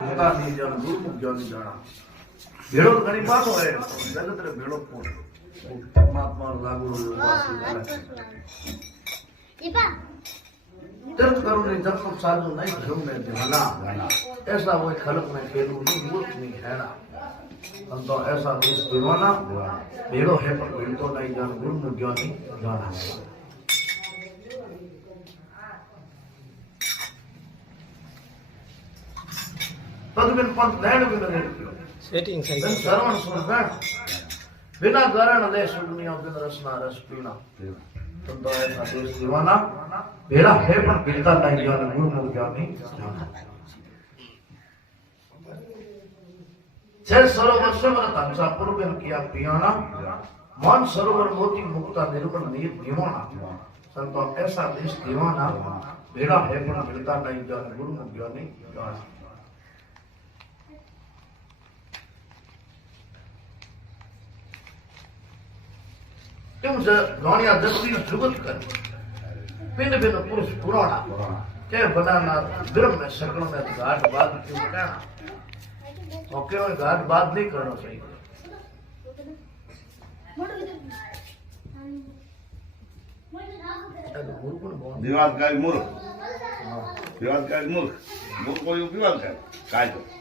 પોતાની જન ગુરુમુખ જન જાણા ભેળો ઘણી પાછો હે જગત રે ભેળો પૂર પરમાત્મા લાગુ तीर्थ करुणे जब साधु नहीं धर्म में ध्याना ऐसा वो खलक में खेलू नहीं मूर्ख नहीं हैना हम तो ऐसा देश दीवाना भेड़ो है पर भेड़ तो नहीं जान गुरु ज्ञानी जाना तदबिन पंथ नैण बिन रेड सेटिंग सही श्रवण सुन बैठ बिना गरण ले सुगनियों बिन रसना रस पीना तो ऐसा देश दीवाना भेड़ा है पर बिरता नहीं जान गुरु ज्ञानी जाना छह सरोवर से मन तंसा पूर्वन किया पियाना मन सरोवर मोती मुक्ता निर्गुण नीत दीवाना संतो ऐसा देश दीवाना भेड़ा है पर बिरता नहीं जान गुरु ज्ञानी जाना तुम गौणिया जगती जुगत कर पिंड पिंड पुरुष पुराना के बनाना ब्रह्म में सकल में घाट बात क्यों कहना और क्यों घाट बात नहीं करना चाहिए विवादकारी मूर्ख विवादकारी मूर्ख मूर्ख कोई विवाद करे काय तो